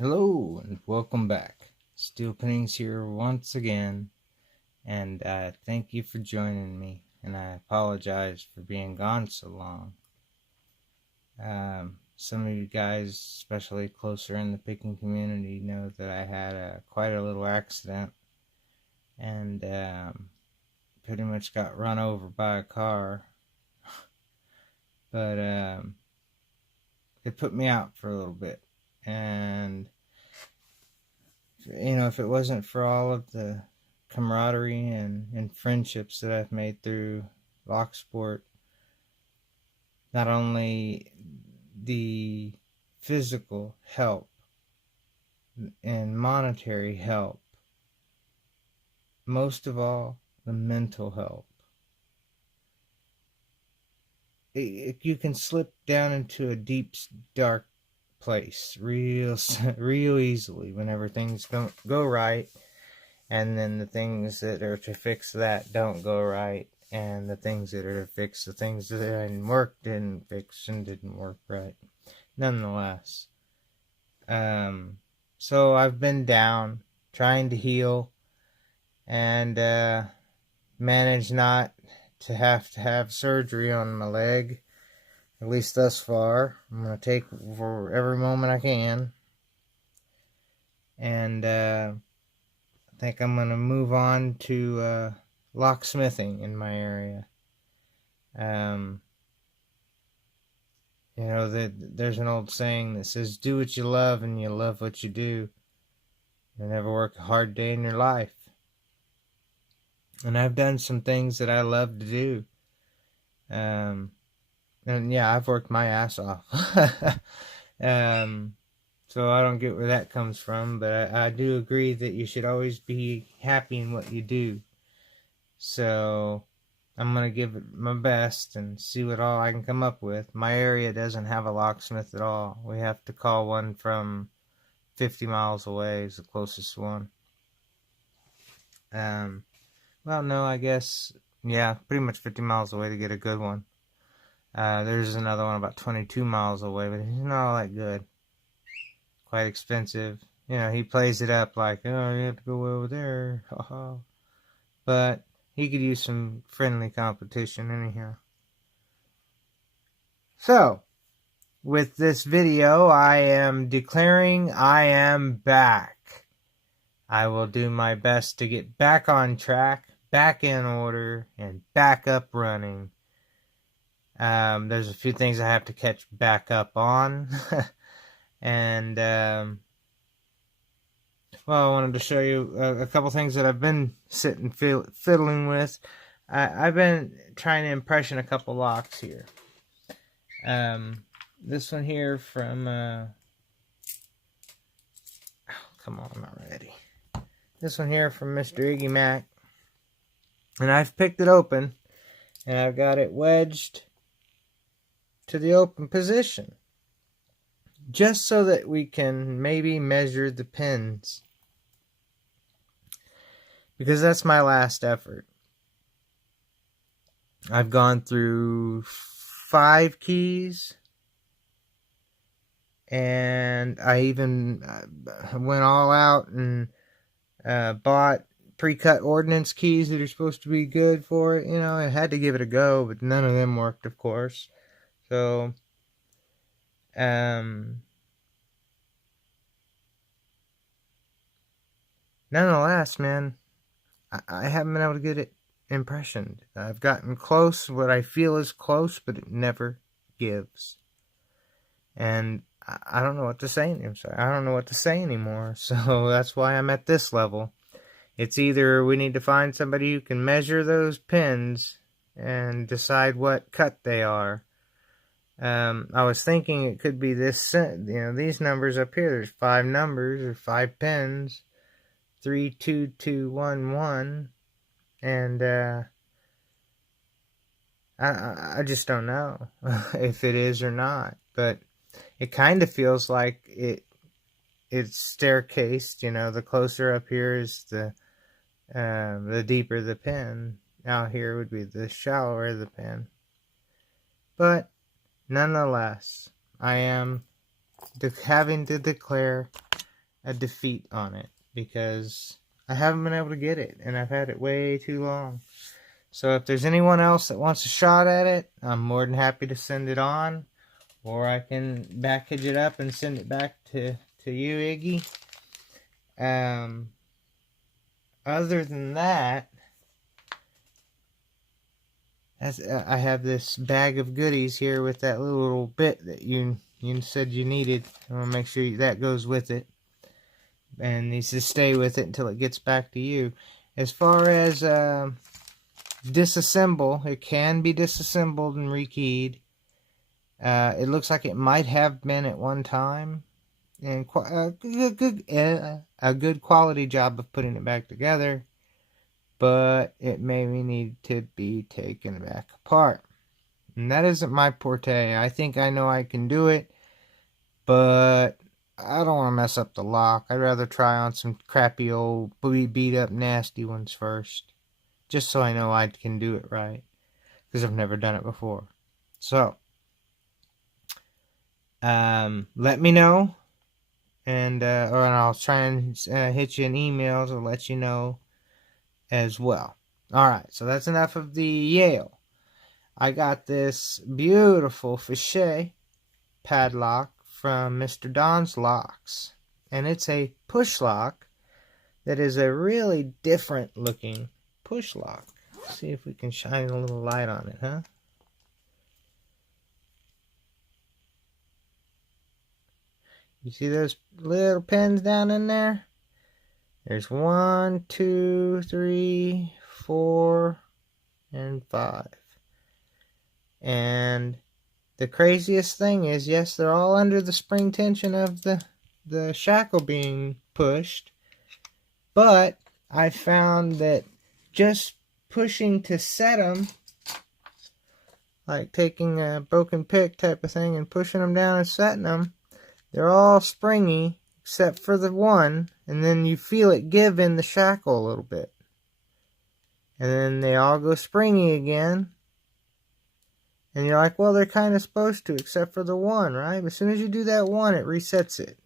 Hello and welcome back. Steel Pinnings here once again, and thank you for joining me. And I apologize for being gone so long. Some of you guys, especially closer in the picking community, know that I had quite a little accident and pretty much got run over by a car. But it put me out for a little bit, and if it wasn't for all of the camaraderie and friendships that I've made through lock sport, not only the physical help and monetary help, most of all, the mental help. You can slip down into a deep, dark place real easily whenever things don't go right, and then the things that are to fix that don't go right, and the things that are to fix the things that didn't fix and didn't work right nonetheless. So I've been down trying to heal and managed not to have surgery on my leg, at least thus far. I'm going to take for every moment I can, and I think I'm going to move on to locksmithing in my area. There's an old saying that says, do what you love and you love what you do. You'll never work a hard day in your life. And I've done some things that I love to do. And yeah, I've worked my ass off. So I don't get where that comes from, but I do agree that you should always be happy in what you do. So I'm going to give it my best and see what all I can come up with. My area doesn't have a locksmith at all. We have to call one from 50 miles away is the closest one. Well, no, I guess, yeah, pretty much 50 miles away to get a good one. There's another one about 22 miles away, but he's not all that good. Quite expensive. He plays it up like, oh, you have to go over there. But he could use some friendly competition anyhow. So, with this video, I am declaring I am back. I will do my best to get back on track, back in order, and back up running. There's a few things I have to catch back up on. And, well, I wanted to show you a couple things that I've been sitting fiddling with. I've been trying to impression a couple locks here. This one here from, come on, I'm not ready. This one here from Mr. Iggy Mac. And I've picked it open, and I've got it wedged to the open position, just so that we can maybe measure the pins, because that's my last effort. I've gone through 5 keys, and I even went all out and bought pre-cut ordnance keys that are supposed to be good for it. I had to give it a go, but none of them worked, of course. So, nonetheless, man, I haven't been able to get it impressioned. I've gotten close, what I feel is close, but it never gives. And I don't know what to say. I'm sorry, I don't know what to say anymore. So that's why I'm at this level. It's either we need to find somebody who can measure those pins and decide what cut they are. I was thinking it could be this, these numbers up here. There's 5 numbers or 5 pins, 3, 2, 2, 1, 1, and I just don't know if it is or not. But it kind of feels like it's staircased. The closer up here is the deeper the pin. Out here would be the shallower the pin. But nonetheless, I am having to declare a defeat on it because I haven't been able to get it, and I've had it way too long. So if there's anyone else that wants a shot at it, I'm more than happy to send it on, or I can package it up and send it back to you, Iggy. Other than that, I have this bag of goodies here with that little bit that you said you needed. I want to make sure that goes with it, and needs to stay with it until it gets back to you. As far as disassemble, it can be disassembled and rekeyed. It looks like it might have been at one time, and a good quality job of putting it back together, but it may need to be taken back apart. And that isn't my forte. I think I know I can do it, but I don't want to mess up the lock. I'd rather try on some crappy old beat up nasty ones first, just so I know I can do it right, because I've never done it before. So let me know, and or I'll try and hit you an email to let you know as well. Alright, so that's enough of the Yale. I got this beautiful fichet padlock from Mr. Don's Locks, and it's a push lock that is a really different looking push lock. Let's see if we can shine a little light on it, huh? You see those little pins down in there? There's 1, 2, 3, 4, and 5. And the craziest thing is, yes, they're all under the spring tension of the shackle being pushed, but I found that just pushing to set them, like taking a broken pick type of thing and pushing them down and setting them, they're all springy except for the one, and then you feel it give in the shackle a little bit. And then they all go springy again. And you're like, well, they're kind of supposed to, except for the one, right? But as soon as you do that one, it resets it.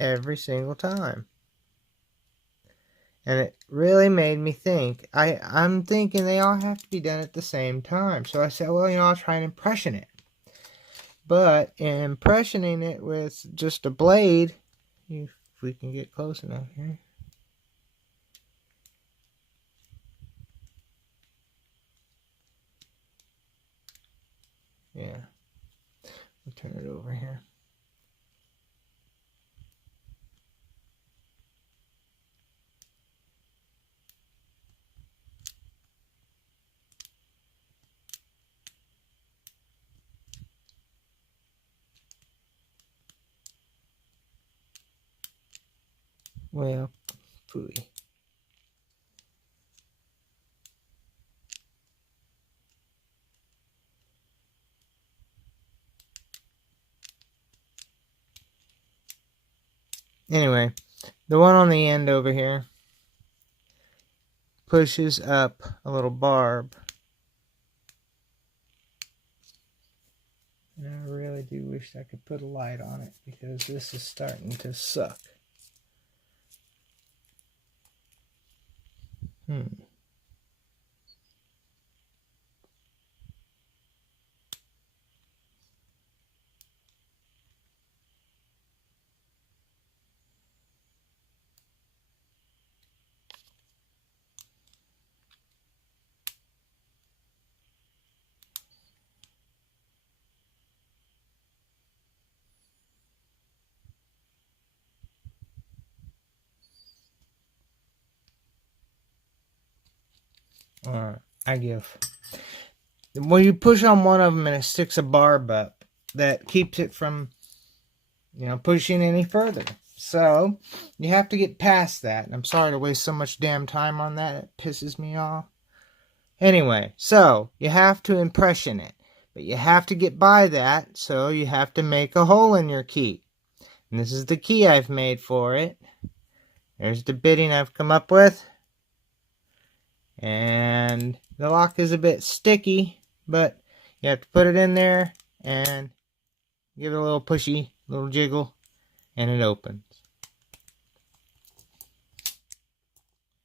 Every single time. And it really made me think. I'm thinking they all have to be done at the same time. So I said, well, I'll try and impression it. But impressioning it with just a blade, if we can get close enough here. Yeah. We'll turn it over here. Well, phooey. Anyway, the one on the end over here pushes up a little barb. And I really do wish I could put a light on it, because this is starting to suck. I give. When you push on one of them and it sticks a barb up, that keeps it from, pushing any further. So, you have to get past that. And I'm sorry to waste so much damn time on that. It pisses me off. Anyway, so, you have to impression it. But you have to get by that, so you have to make a hole in your key. And this is the key I've made for it. There's the bitting I've come up with. And the lock is a bit sticky, but you have to put it in there and give it a little pushy, little jiggle, and it opens.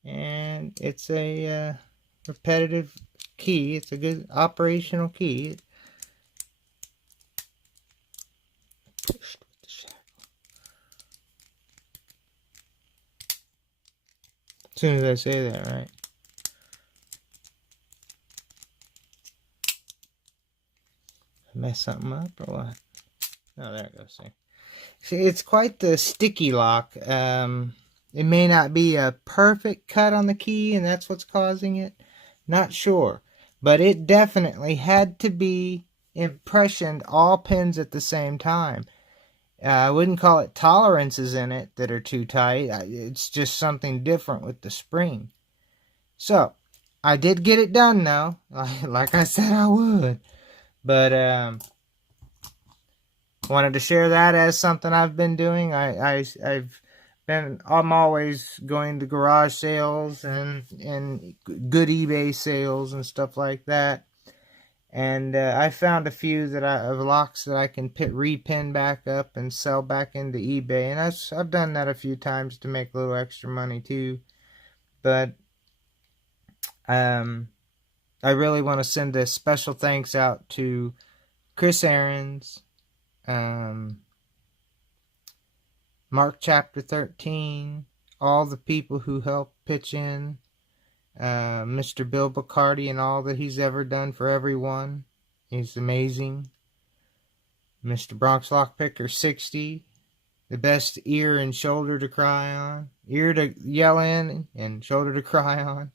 And it's a repetitive key. It's a good operational key. As soon as I say that, right? Mess something up or what? Oh, there it goes. See, it's quite the sticky lock. It may not be a perfect cut on the key, and that's what's causing it. Not sure. But it definitely had to be impressioned all pins at the same time. I wouldn't call it tolerances in it that are too tight. It's just something different with the spring. So, I did get it done though, like I said I would. But wanted to share that as something I've been doing. I'm always going to garage sales and good eBay sales and stuff like that. And I found a few of locks that I can repin back up and sell back into eBay. And I've done that a few times to make a little extra money too. But I really want to send a special thanks out to Chris Aarons, Mark chapter 13, all the people who helped pitch in, Mr. Bill Bacardi and all that he's ever done for everyone. He's amazing. Mr. Bronx Lockpicker 60, the best ear and shoulder to cry on. Ear to yell in and shoulder to cry on.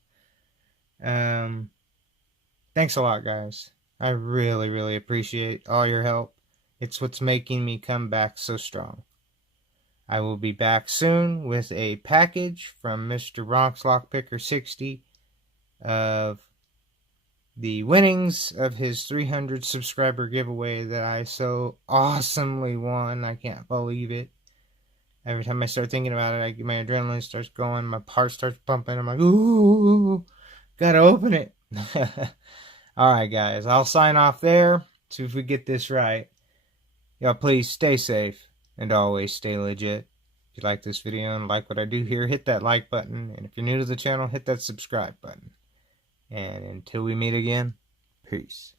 Thanks a lot, guys. I really, really appreciate all your help. It's what's making me come back so strong. I will be back soon with a package from Mr. Bronx Lockpicker 60 of the winnings of his 300 subscriber giveaway that I so awesomely won. I can't believe it. Every time I start thinking about it, my adrenaline starts going, my heart starts pumping. I'm like, ooh, gotta open it. Alright, guys, I'll sign off there. See if we get this right. Y'all, please stay safe and always stay legit. If you like this video and like what I do here, hit that like button. And if you're new to the channel, hit that subscribe button. And until we meet again, peace.